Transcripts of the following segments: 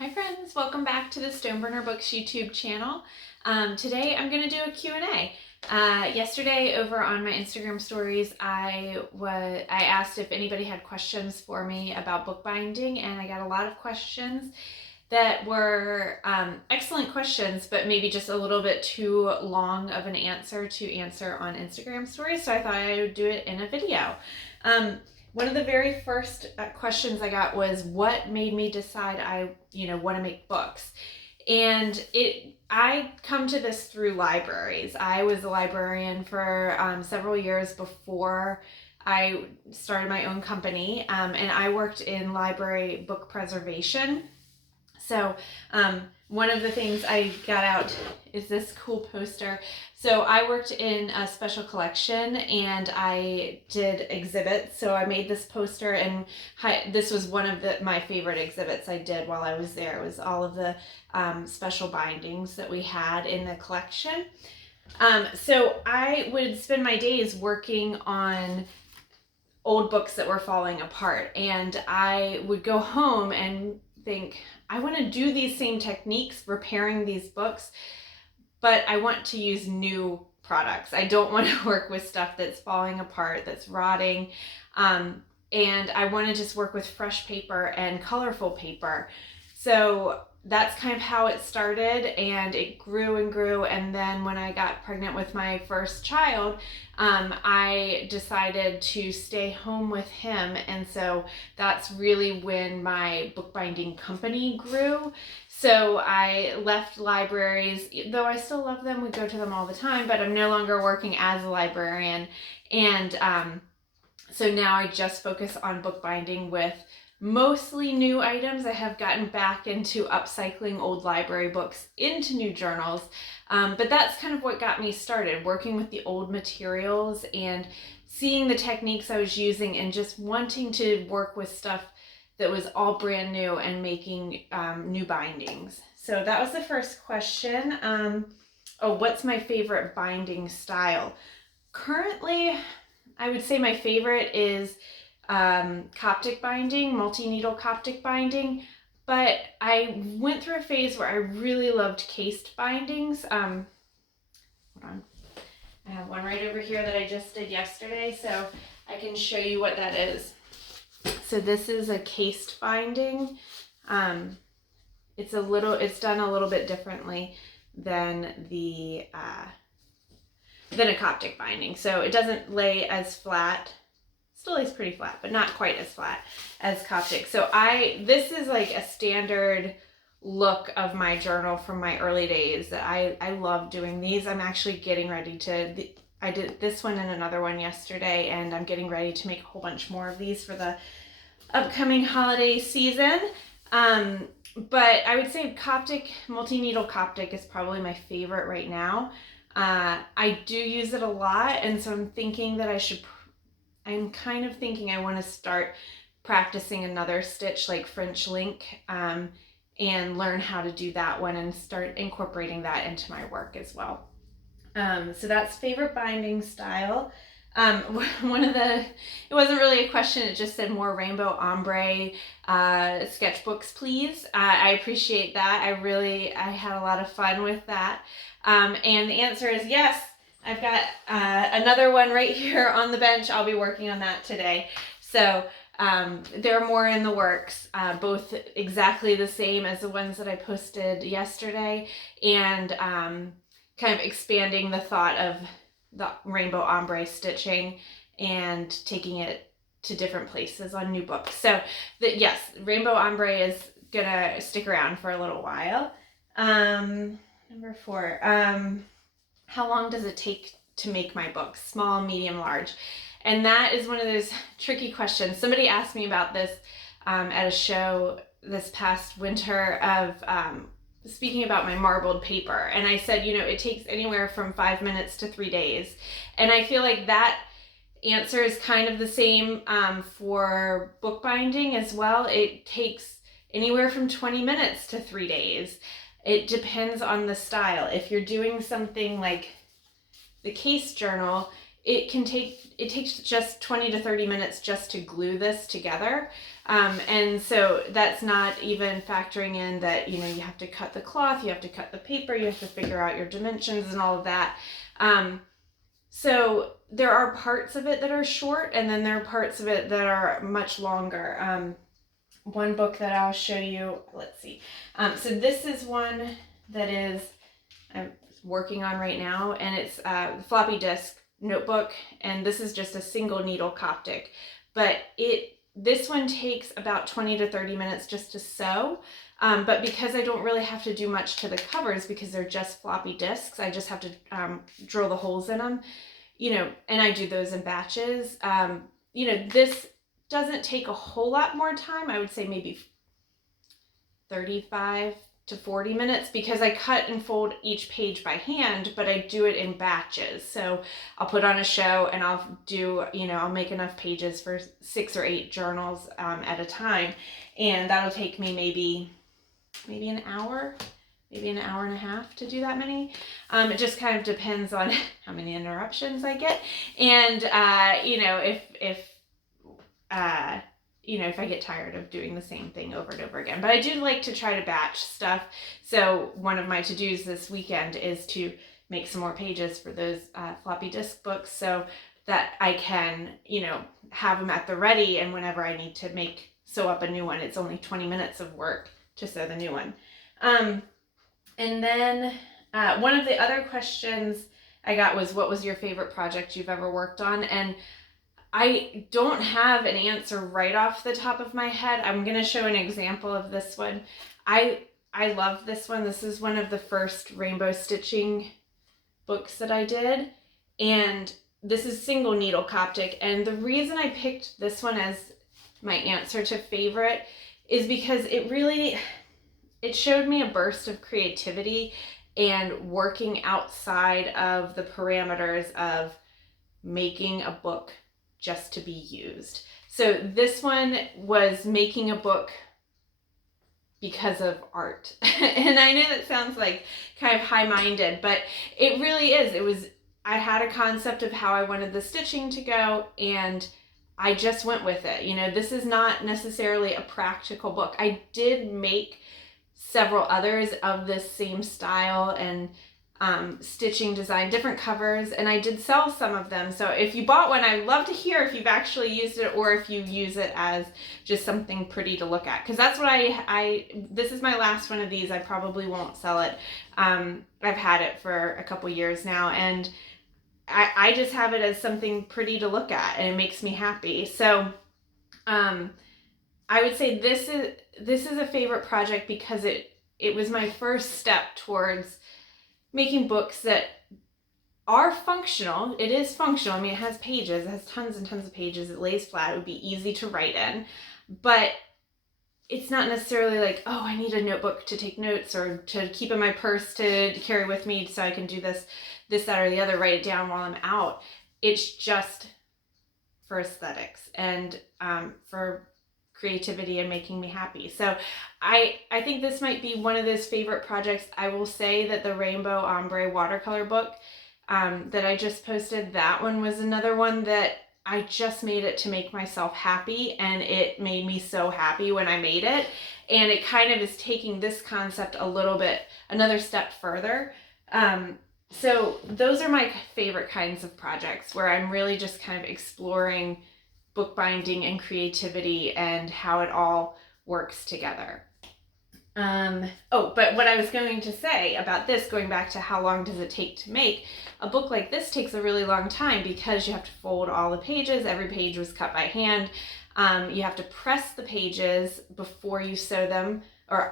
Hi friends, welcome back to the StoneburnerBooks YouTube channel. Today I'm going to do a Q&A. Yesterday over on my Instagram stories I asked if anybody had questions for me about bookbinding, and I got a lot of questions that were excellent questions, but maybe just a little bit too long of an answer to answer on Instagram stories, so I thought I would do it in a video. One of the very first questions I got was, what made me decide I want to make books? And I come to this through libraries. I was a librarian for several years before I started my own company, and I worked in library book preservation. So one of the things I got out is this cool poster. So I worked in a special collection and I did exhibits. So I made this poster, and this was one of my favorite exhibits I did while I was there. It was all of the special bindings that we had in the collection. So I would spend my days working on old books that were falling apart, and I would go home and think, I want to do these same techniques repairing these books, but I want to use new products. I don't want to work with stuff that's falling apart, that's rotting, and I want to just work with fresh paper and colorful paper. So that's kind of how it started, and it grew and grew. And then when I got pregnant with my first child, I decided to stay home with him, and so that's really when my bookbinding company grew. So I left libraries, though I still love them, we go to them all the time, but I'm no longer working as a librarian. And so now I just focus on bookbinding with mostly new items. I have gotten back into upcycling old library books into new journals, but that's kind of what got me started, working with the old materials and seeing the techniques I was using and just wanting to work with stuff that was all brand new and making new bindings. So that was the first question. What's my favorite binding style? Currently, I would say my favorite is Coptic binding, multi-needle Coptic binding, but I went through a phase where I really loved cased bindings. Hold on, I have one right over here that I just did yesterday, so I can show you what that is. So this is a cased binding. It's done a little bit differently than a Coptic binding, so it doesn't lay as flat. Still lays pretty flat, but not quite as flat as Coptic. So this is like a standard look of my journal from my early days. I love doing these. I'm actually getting ready to, I did this one and another one yesterday, and I'm getting ready to make a whole bunch more of these for the upcoming holiday season. But I would say Coptic, multi-needle Coptic is probably my favorite right now. I do use it a lot, and so I'm thinking that I'm kind of thinking I want to start practicing another stitch like French link, and learn how to do that one and start incorporating that into my work as well. So that's favorite binding style. It wasn't really a question, it just said more rainbow ombre sketchbooks, please. I appreciate that. I had a lot of fun with that. And the answer is yes. I've got another one right here on the bench. I'll be working on that today. So there are more in the works, both exactly the same as the ones that I posted yesterday, and kind of expanding the thought of the rainbow ombre stitching and taking it to different places on new books. So yes, rainbow ombre is gonna stick around for a little while. Number 4. How long does it take to make my books? Small, medium, large? And that is one of those tricky questions. Somebody asked me about this at a show this past winter of speaking about my marbled paper. And I said, it takes anywhere from 5 minutes to 3 days. And I feel like that answer is kind of the same for bookbinding as well. It takes anywhere from 20 minutes to 3 days. It depends on the style. If you're doing something like the case journal, it takes just 20 to 30 minutes just to glue this together. And so that's not even factoring in that, you know, you have to cut the cloth, you have to cut the paper, you have to figure out your dimensions and all of that. So there are parts of it that are short, and then there are parts of it that are much longer. One book that I'll show you, let's see. So this is one that I'm working on right now, and it's a floppy disk notebook, and this is just a single needle Coptic. But this one takes about 20 to 30 minutes just to sew. But because I don't really have to do much to the covers because they're just floppy disks, I just have to drill the holes in them, you know, and I do those in batches. You know, this doesn't take a whole lot more time. I would say maybe 35 to 40 minutes because I cut and fold each page by hand, but I do it in batches. So I'll put on a show and I'll do, you know, I'll make enough pages for 6 or 8 journals at a time. And that'll take me maybe an hour, maybe an hour and a half to do that many. It just kind of depends on how many interruptions I get. And, you know, if I get tired of doing the same thing over and over again. But I do like to try to batch stuff. So one of my to-dos this weekend is to make some more pages for those floppy disk books so that I can, you know, have them at the ready, and whenever I need to sew up a new one, it's only 20 minutes of work to sew the new one. And then one of the other questions I got was, what was your favorite project you've ever worked on? And I don't have an answer right off the top of my head. I'm going to show an example of this one. I love this one. This is one of the first rainbow stitching books that I did. And this is single needle Coptic. And the reason I picked this one as my answer to favorite is because it showed me a burst of creativity and working outside of the parameters of making a book just to be used. So this one was making a book because of art. And I know that sounds like kind of high-minded, but it really is. I had a concept of how I wanted the stitching to go, and I just went with it. You know, this is not necessarily a practical book. I did make several others of this same style and stitching design, different covers, and I did sell some of them. So if you bought one, I'd love to hear if you've actually used it or if you use it as just something pretty to look at, because that's what this is my last one of these. I probably won't sell it. I've had it for a couple years now, and I just have it as something pretty to look at, and it makes me happy. So I would say this is a favorite project because it was my first step towards making books that are functional. It is functional. I mean, it has pages, it has tons and tons of pages, it lays flat, it would be easy to write in, but it's not necessarily like, oh, I need a notebook to take notes or to keep in my purse to carry with me so I can do this, that, or the other, write it down while I'm out. It's just for aesthetics and for creativity and making me happy. So I think this might be one of those favorite projects. I will say that the Rainbow Ombre watercolor book that I just posted, that one was another one that I just made it to make myself happy, and it made me so happy when I made it. And it kind of is taking this concept a little bit, another step further. So those are my favorite kinds of projects where I'm really just kind of exploring bookbinding and creativity and how it all works together. But what I was going to say about this, going back to how long does it take to make, a book like this takes a really long time because you have to fold all the pages. Every page was cut by hand. You have to press the pages before you sew them, or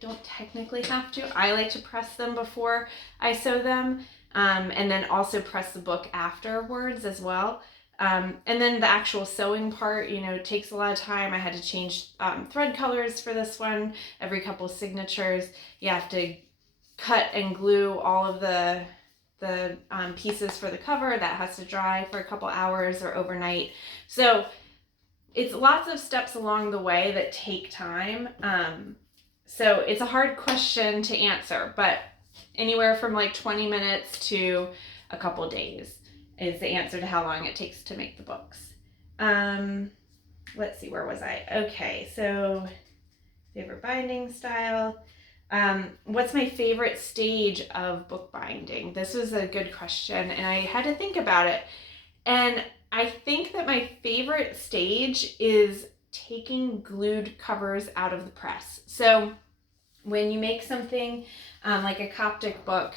don't technically have to. I like to press them before I sew them, and then also press the book afterwards as well. And then the actual sewing part, you know, takes a lot of time. I had to change thread colors for this one every couple signatures. You have to cut and glue all of the pieces for the cover. That has to dry for a couple hours or overnight. So it's lots of steps along the way that take time. So it's a hard question to answer, but anywhere from like 20 minutes to a couple days is the answer to how long it takes to make the books. let's see, where was I? Okay, so favorite binding style. What's my favorite stage of bookbinding? This was a good question, and I had to think about it. And I think that my favorite stage is taking glued covers out of the press. So when you make something like a Coptic book,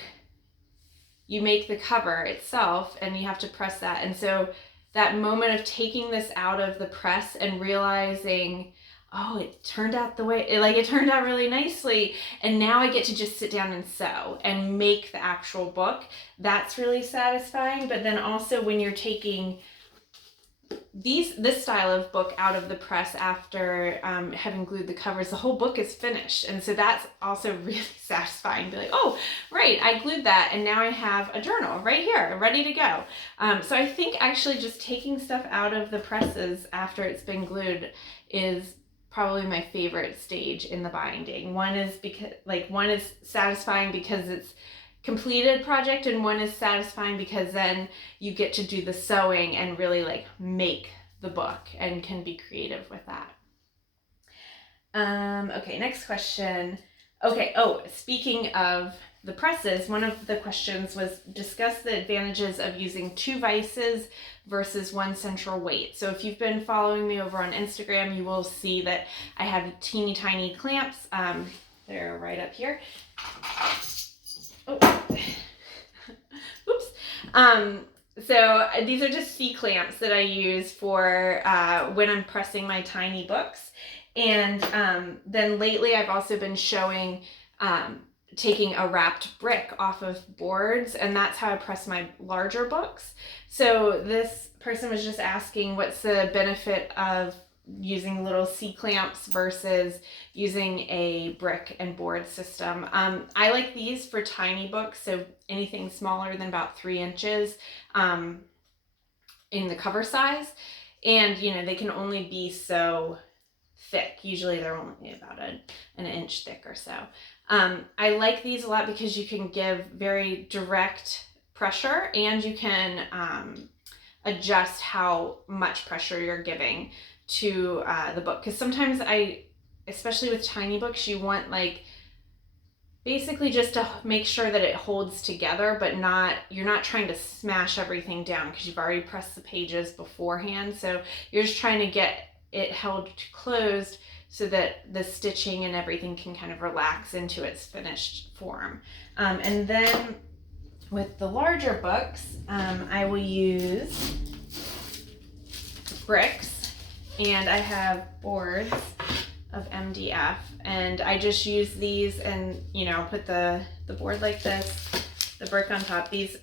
you make the cover itself and you have to press that. And so that moment of taking this out of the press and realizing, oh, it turned out the way, it turned out really nicely. And now I get to just sit down and sew and make the actual book. That's really satisfying. But then also when you're taking this style of book out of the press after having glued the covers, the whole book is finished. And so that's also really satisfying. Be like, oh, right, I glued that and now I have a journal right here, ready to go. So I think actually just taking stuff out of the presses after it's been glued is probably my favorite stage in the binding. One is satisfying because it's completed project, and one is satisfying because then you get to do the sewing and really make the book and can be creative with that. Okay, next question. Okay, speaking of the presses, one of the questions was discuss the advantages of using 2 vices versus 1 central weight. So if you've been following me over on Instagram, you will see that I have teeny tiny clamps. They're right up here. Oh. Oops. So these are just C-clamps that I use for when I'm pressing my tiny books. And then lately I've also been showing taking a wrapped brick off of boards, and that's how I press my larger books. So this person was just asking what's the benefit of using little C-clamps versus using a brick and board system. I like these for tiny books, so anything smaller than about 3 inches in the cover size. And, they can only be so thick. Usually they're only about an inch thick or so. I like these a lot because you can give very direct pressure, and you can adjust how much pressure you're giving to the book. Because sometimes especially with tiny books, you want basically just to make sure that it holds together, but you're not trying to smash everything down because you've already pressed the pages beforehand. So you're just trying to get it held closed so that the stitching and everything can kind of relax into its finished form. And then with the larger books, I will use bricks, and I have boards of MDF, and I just use these and put the board like this, the brick on top. These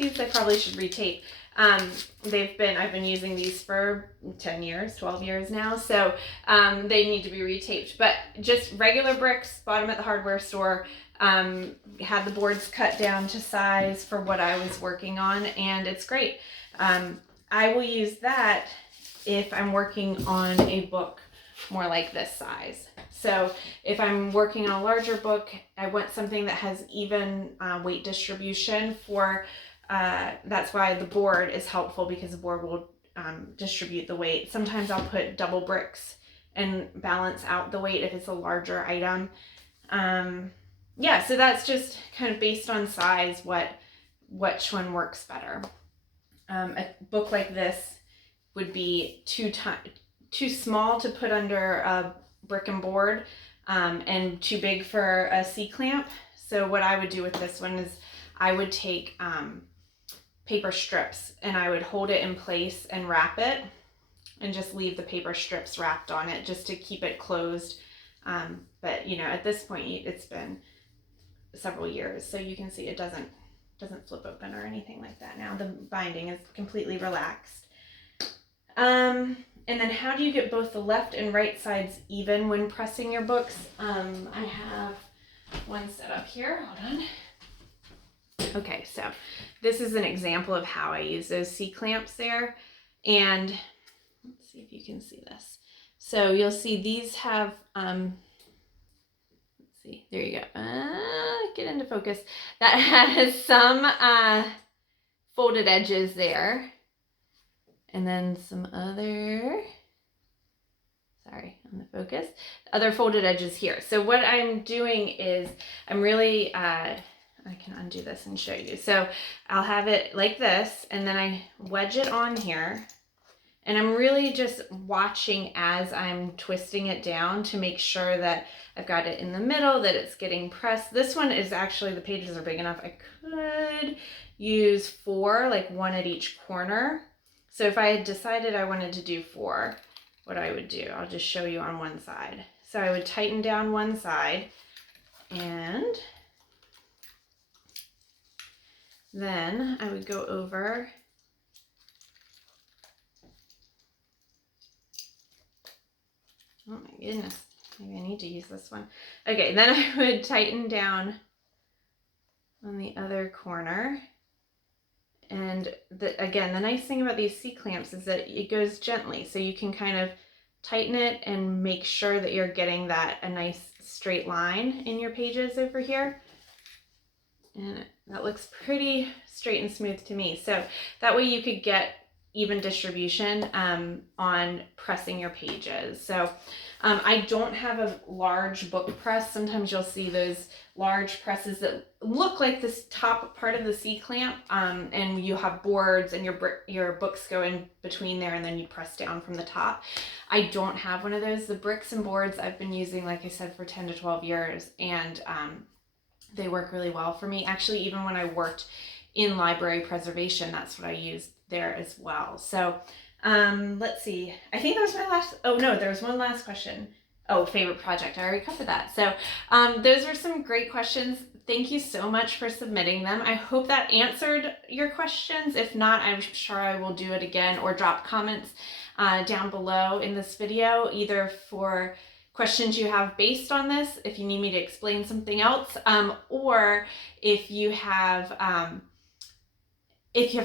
I probably should retape. I've been using these for 10 years, 12 years now, so they need to be retaped. But just regular bricks, bought them at the hardware store, had the boards cut down to size for what I was working on, and it's great. I will use that if I'm working on a book more like this size. So if I'm working on a larger book, I want something that has even weight distribution for that's why the board is helpful, because the board will distribute the weight. Sometimes I'll put double bricks and balance out the weight if it's a larger item. Yeah, so that's just kind of based on size, which one works better. A book like this would be too small to put under a brick and board, and too big for a C-clamp. So what I would do with this one is I would take paper strips and I would hold it in place and wrap it, and just leave the paper strips wrapped on it just to keep it closed. But at this point it's been several years, so you can see it doesn't flip open or anything like that now. The binding is completely relaxed. And then how do you get both the left and right sides even when pressing your books? I have one set up here. Hold on. Okay, so this is an example of how I use those C-clamps there. And let's see if you can see this. So you'll see these have, let's see, there you go. Get into focus. That has some folded edges there. And then some other sorry, on the focus, other folded edges here. So what I'm doing is I'm really, I can undo this and show you. So I'll have it like this, and then I wedge it on here, and I'm really just watching as I'm twisting it down to make sure that I've got it in the middle, that it's getting pressed. This one is actually, the pages are big enough. I could use 4, like 1 at each corner. So if I had decided I wanted to do 4, what I would do, I'll just show you on one side. So I would tighten down one side, and then I would go over oh my goodness, maybe I need to use this one. Okay, then I would tighten down on the other corner. And again, the nice thing about these C-clamps is that it goes gently, so you can kind of tighten it and make sure that you're getting a nice straight line in your pages over here. And that looks pretty straight and smooth to me. So that way you could get even distribution on pressing your pages. So I don't have a large book press. Sometimes you'll see those large presses that look like this top part of the C-clamp, and you have boards and your books go in between there, and then you press down from the top. I don't have one of those. The bricks and boards I've been using, like I said, for 10 to 12 years, and they work really well for me. Actually, even when I worked in library preservation, that's what I used there as well. So let's see. I think that was my last, oh no, there was one last question. Oh, favorite project. I already covered that. So those are some great questions. Thank you so much for submitting them. I hope that answered your questions. If not, I'm sure I will do it again, or drop comments down below in this video, either for questions you have based on this, if you need me to explain something else, or if you have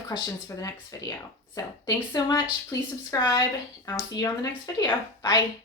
questions for the next video. So thanks so much. Please subscribe. I'll see you on the next video. Bye.